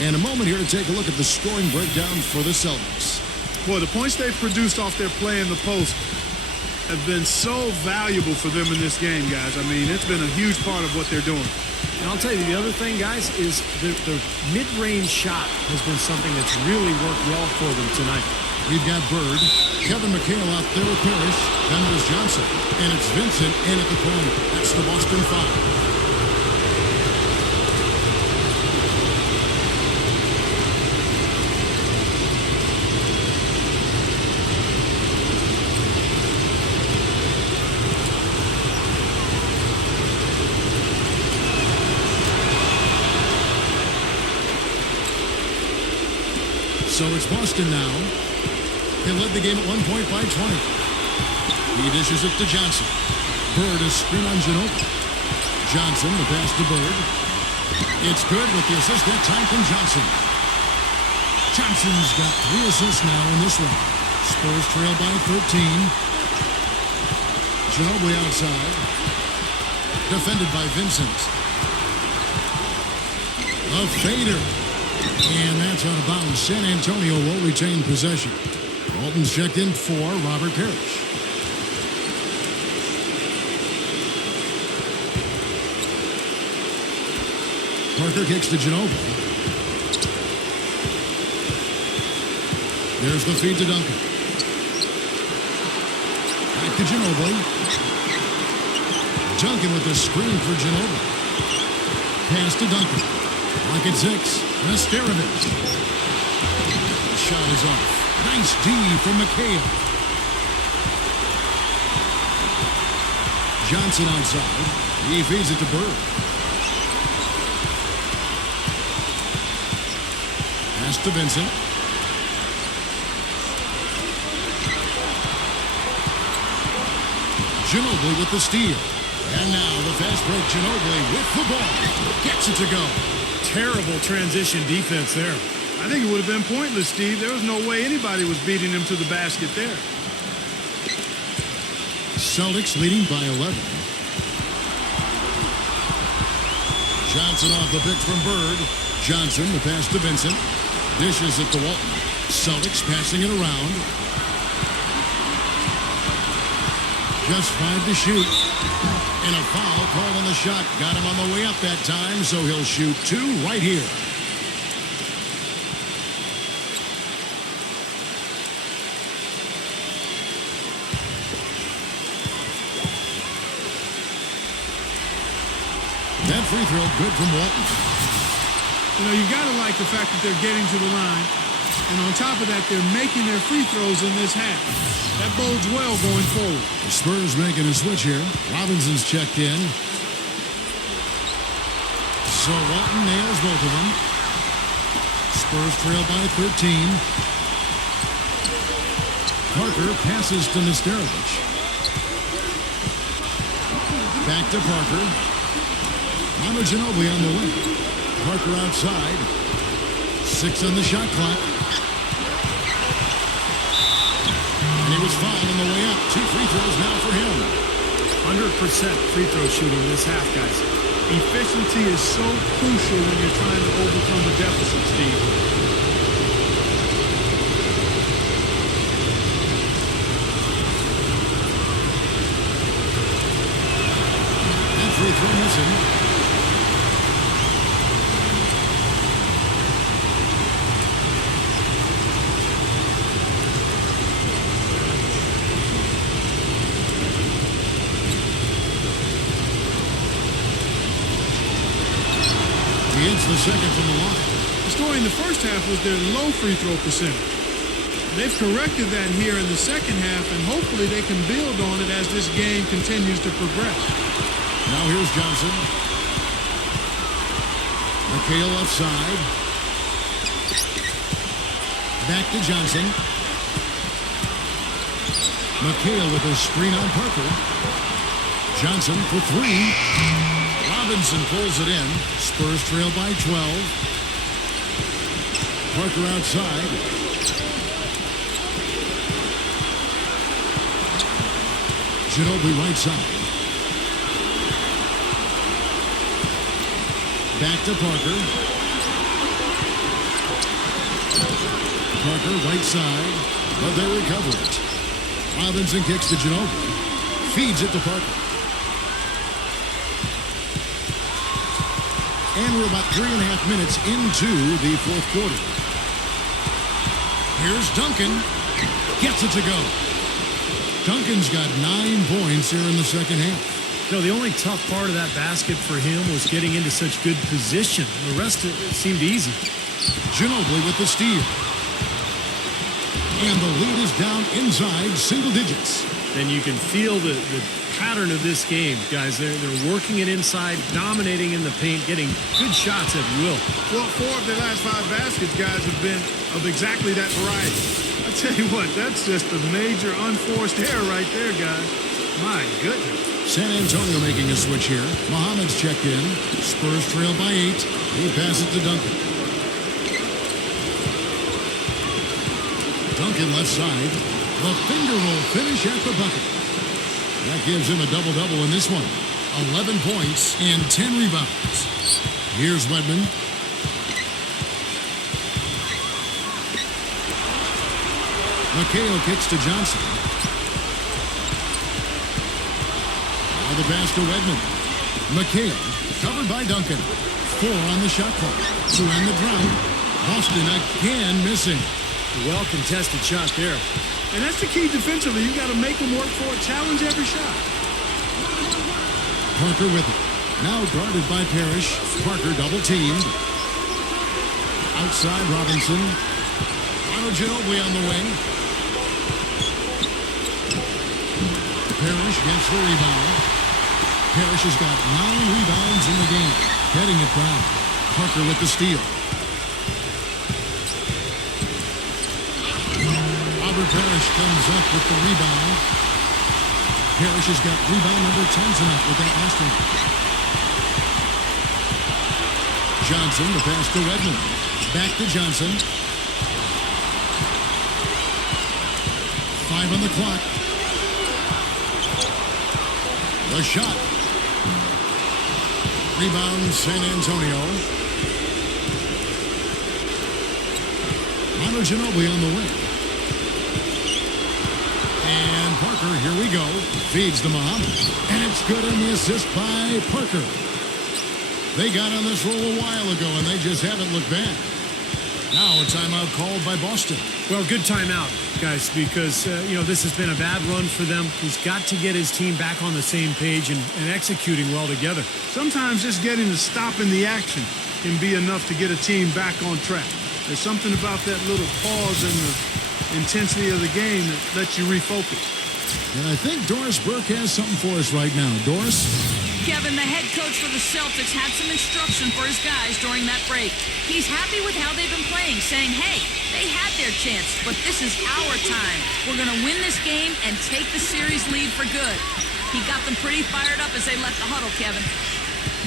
And a moment here to take a look at the scoring breakdown for the Celtics. Boy, the points they've produced off their play in the post have been so valuable for them in this game, guys. I mean, it's been a huge part of what they're doing. And I'll tell you, the other thing, guys, is the mid-range shot has been something that's really worked well for them tonight. We've got Bird, Kevin McHale out there with Parrish, then there's Johnson, and it's Vincent in at the corner. That's the Boston Five. So it's Boston now. They led the game at 1 point by 20. He dishes it to Johnson. Bird is screen on Ginobili. Johnson, the pass to Bird. It's good with the assist that time from Johnson. Johnson's got 3 assists now in this one. Spurs trail by 13. Ginobili outside. Defended by Vincent. A fader. And that's out of bounds. San Antonio will retain possession. Walton's checked in for Robert Parrish. Parker kicks to Ginobili. There's the feed to Duncan. Back to Ginobili. Duncan with the screen for Ginobili. Pass to Duncan. Lock at 6. Nesterovic. Shot is off. Nice D from McHale. Johnson outside. He feeds it to Bird. Pass to Vincent. Ginobili with the steal. And now the fast break. Ginobili with the ball. Gets it to go. Terrible transition defense there. I think it would have been pointless, Steve. There was no way anybody was beating him to the basket there. Celtics leading by 11. Johnson off the pick from Bird. Johnson, the pass to Vincent. Dishes it to Walton. Celtics passing it around. Just 5 to shoot. And a foul called on the shot. Got him on the way up that time, so he'll shoot 2 right here. That free throw good from Walton. You know, you got to like the fact that they're getting to the line. And on top of that, they're making their free throws in this half. That bodes well going forward. The Spurs making a switch here. Robinson's checked in. So Walton nails both of them. Spurs trail by 13. Parker passes to Nesterovic. Back to Parker. Manu Ginobili on the way. Parker outside. 6 on the shot clock. And he was fouled on the way up. 2 free throws now for him. 100% free throw shooting this half, guys. Efficiency is so crucial when you're trying to overcome a deficit, Steve. That free throw missing. He hits the second from the line. The story in the first half was their low free throw percentage. They've corrected that here in the second half, and hopefully they can build on it as this game continues to progress. Now here's Johnson. McHale left side. Back to Johnson. McHale with a screen on Parker. Johnson for 3. Robinson pulls it in. Spurs trail by 12. Parker outside. Ginobili right side. Back to Parker. Parker right side, but they recover it. Robinson kicks to Ginobili. Feeds it to Parker. And we're about 3.5 minutes into the fourth quarter. Here's Duncan. Gets it to go. Duncan's got 9 points here in the second half. No, the only tough part of that basket for him was getting into such good position. The rest of it seemed easy. Ginobili with the steal. And the lead is down inside single digits. And you can feel the pattern of this game, guys. They're working it inside, dominating in the paint, getting good shots at will. Well, 4 of their last 5 baskets, guys, have been of exactly that variety. I tell you what, that's just a major unforced error right there, guys. My goodness. San Antonio making a switch here. Muhammad's checked in. Spurs trail by 8. He passes to Duncan. Duncan left side. The finger roll finish at the bucket. That gives him a double-double in this one. 11 points and 10 rebounds. Here's Wedman. McHale kicks to Johnson. Now the pass to Wedman. McHale covered by Duncan. 4 on the shot clock to end the drought. Boston again missing. Well-contested shot there. And that's the key defensively. You got to make them work for it. Challenge every shot. Parker with it. Now guarded by Parrish. Parker double-teamed. Outside Robinson. Manu Ginobili on the wing. Parrish gets the rebound. Parrish has got 9 rebounds in the game. Heading it down. Parker with the steal. Robert Parrish comes up with the rebound. Parrish has got rebound number 10 tonight with that last one. Johnson, the pass to Wedman. Back to Johnson. 5 on the clock. The shot. Rebound San Antonio. Manu Ginobili on the wing. And Parker, here we go. Feeds to Muhammad. And it's good on the assist by Parker. They got on this roll a while ago, and they just haven't looked bad. Now a timeout called by Boston. Well, good timeout, guys, because, this has been a bad run for them. He's got to get his team back on the same page and executing well together. Sometimes just getting to stop in the action can be enough to get a team back on track. There's something about that little pause in the intensity of the game that lets you refocus. And I think Doris Burke has something for us right now. Doris? Kevin, the head coach for the Celtics, had some instruction for his guys during that break. He's happy with how they've been playing, saying, hey, they had their chance, but this is our time. We're going to win this game and take the series lead for good. He got them pretty fired up as they left the huddle, Kevin.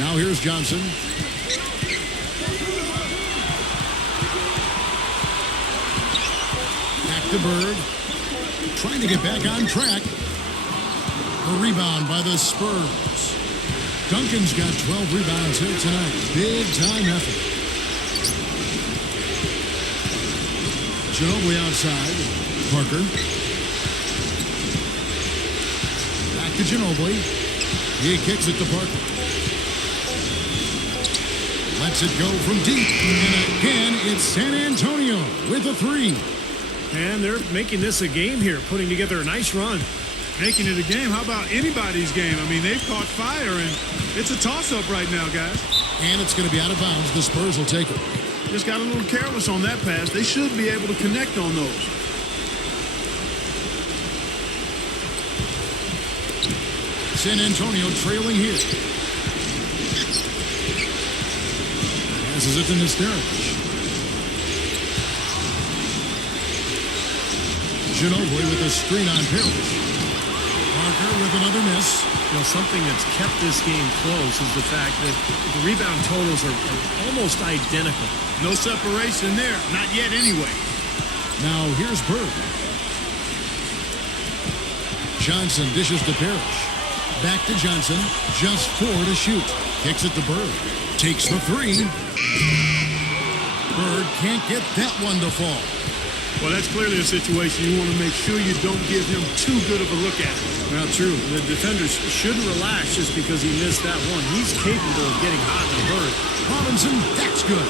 Now here's Johnson. Back to Bird. Trying to get back on track. A rebound by the Spurs. Duncan's got 12 rebounds here tonight. Big time effort. Ginobili outside. Parker. Back to Ginobili. He kicks it to Parker. Lets it go from deep. And again, it's San Antonio with a three. And they're making this a game here, putting together a nice run. Making it a game. How about anybody's game? I mean, they've caught fire, and it's a toss-up right now, guys. And it's going to be out of bounds. The Spurs will take it. Just got a little careless on that pass. They should be able to connect on those. San Antonio trailing here. Passes it to Nesteric. Ginobili with a screen on Parrish. Parker with another miss. Something that's kept this game close is the fact that the rebound totals are almost identical. No separation there. Not yet anyway. Now here's Bird. Johnson dishes to Parrish. Back to Johnson. Just 4 to shoot. Kicks it to Bird. Takes the three. Bird can't get that one to fall. Well, that's clearly a situation you want to make sure you don't give him too good of a look at. Well, true. The defenders shouldn't relax just because he missed that one. He's capable of getting hot in a hurry. Robinson, that's good.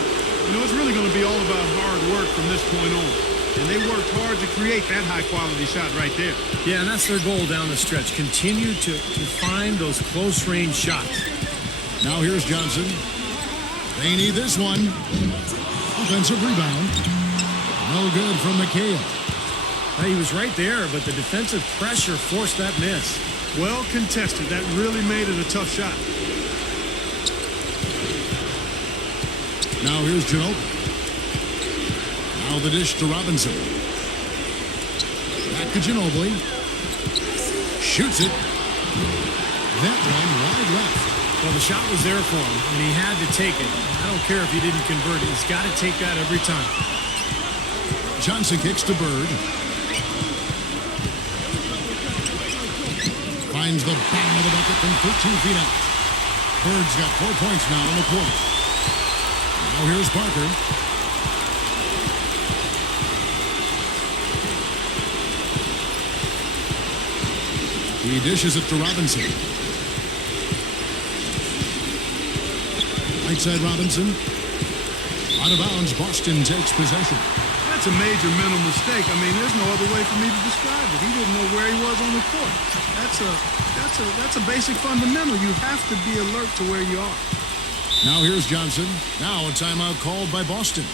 It's really going to be all about hard work from this point on. And they worked hard to create that high-quality shot right there. Yeah, and that's their goal down the stretch. Continue to find those close-range shots. Now here's Johnson. They need this one. Offensive rebound. No good from McHale. He was right there, but the defensive pressure forced that miss. Well contested. That really made it a tough shot. Now here's Ginobili. Now the dish to Robinson. Back to Ginobili. Shoots it. That one wide left. Well, the shot was there for him, and he had to take it. I don't care if he didn't convert it. He's got to take that every time. Johnson kicks to Bird. Finds the bottom of the bucket from 13 feet out. Bird's got 4 points now in the quarter. Now here's Parker. He dishes it to Robinson. Right side Robinson. Out of bounds, Boston takes possession. That's a major mental mistake. I mean, there's no other way for me to describe it. He didn't know where he was on the court. That's a basic fundamental. You have to be alert to where you are. Now here's Johnson. Now a timeout called by Boston.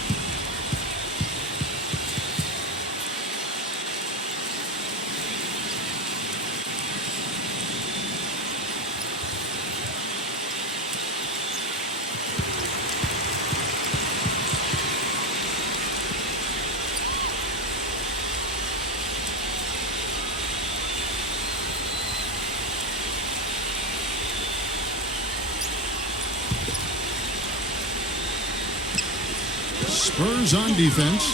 Spurs on defense.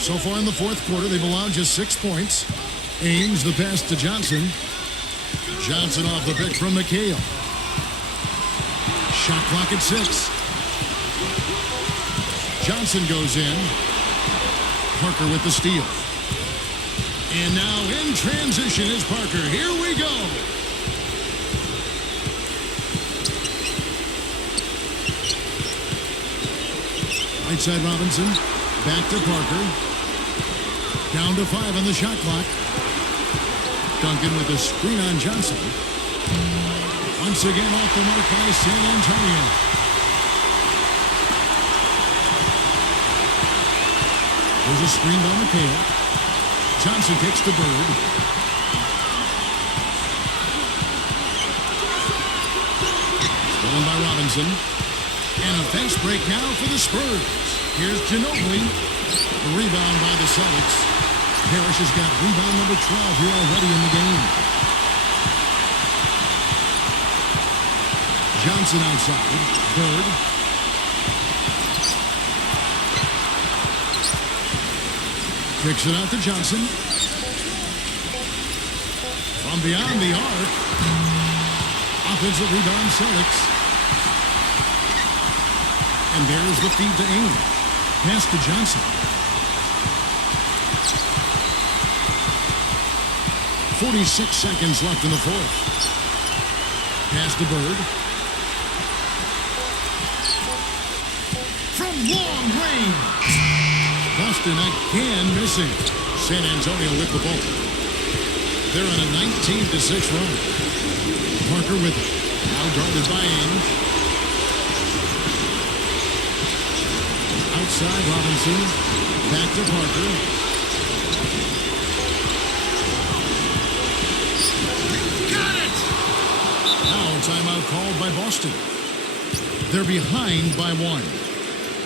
So far in the fourth quarter, they've allowed just 6 points. Ames the pass to Johnson. Johnson off the pick from McHale. Shot clock at 6. Johnson goes in. Parker with the steal. And now in transition is Parker. Here we go. Right side Robinson. Back to Parker. Down to 5 on the shot clock. Duncan with a screen on Johnson. Once again off the mark by San Antonio. There's a screen by McHale. Johnson kicks to Bird. Stolen by Robinson. And a fast break now for the Spurs. Here's Ginobili. The rebound by the Celtics. Parrish has got rebound number 12 here already in the game. Johnson outside. Bird. Kicks it out to Johnson. From beyond the arc. Offensive rebound Celtics. And there's the feed to Ainge. Pass to Johnson. 46 seconds left in the fourth. Pass to Bird. From long range. Boston again missing. San Antonio with the ball. They're on a 19-6 run. Parker with it. Now guarded by Ainge. Outside Robinson. Back to Parker. Got it! Now a timeout called by Boston. They're behind by 1.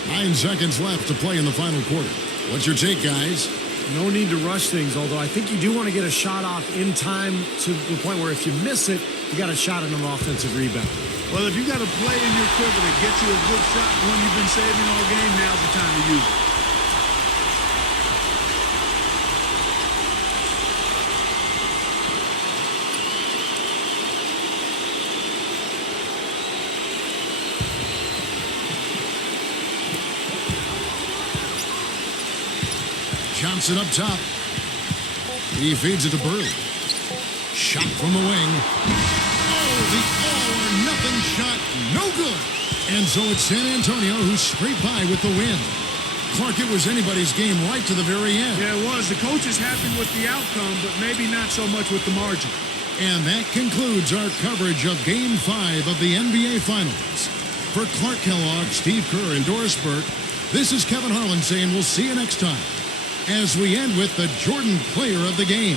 9 seconds left to play in the final quarter. What's your take, guys? No need to rush things, although I think you do want to get a shot off in time to the point where if you miss it, you got a shot at an offensive rebound. Well, if you got a play in your quiver that gets you a good shot, one you've been saving all game, now's the time to use it. Johnson up top. He feeds it to Bird. Shot from the wing. Oh, the all-or-nothing shot. No good. And so it's San Antonio who scraped by with the win. Clark, it was anybody's game right to the very end. Yeah, it was. The coach is happy with the outcome, but maybe not so much with the margin. And that concludes our coverage of Game 5 of the NBA Finals. For Clark Kellogg, Steve Kerr, and Doris Burke, this is Kevin Harlan saying we'll see you next time as we end with the Jordan Player of the Game.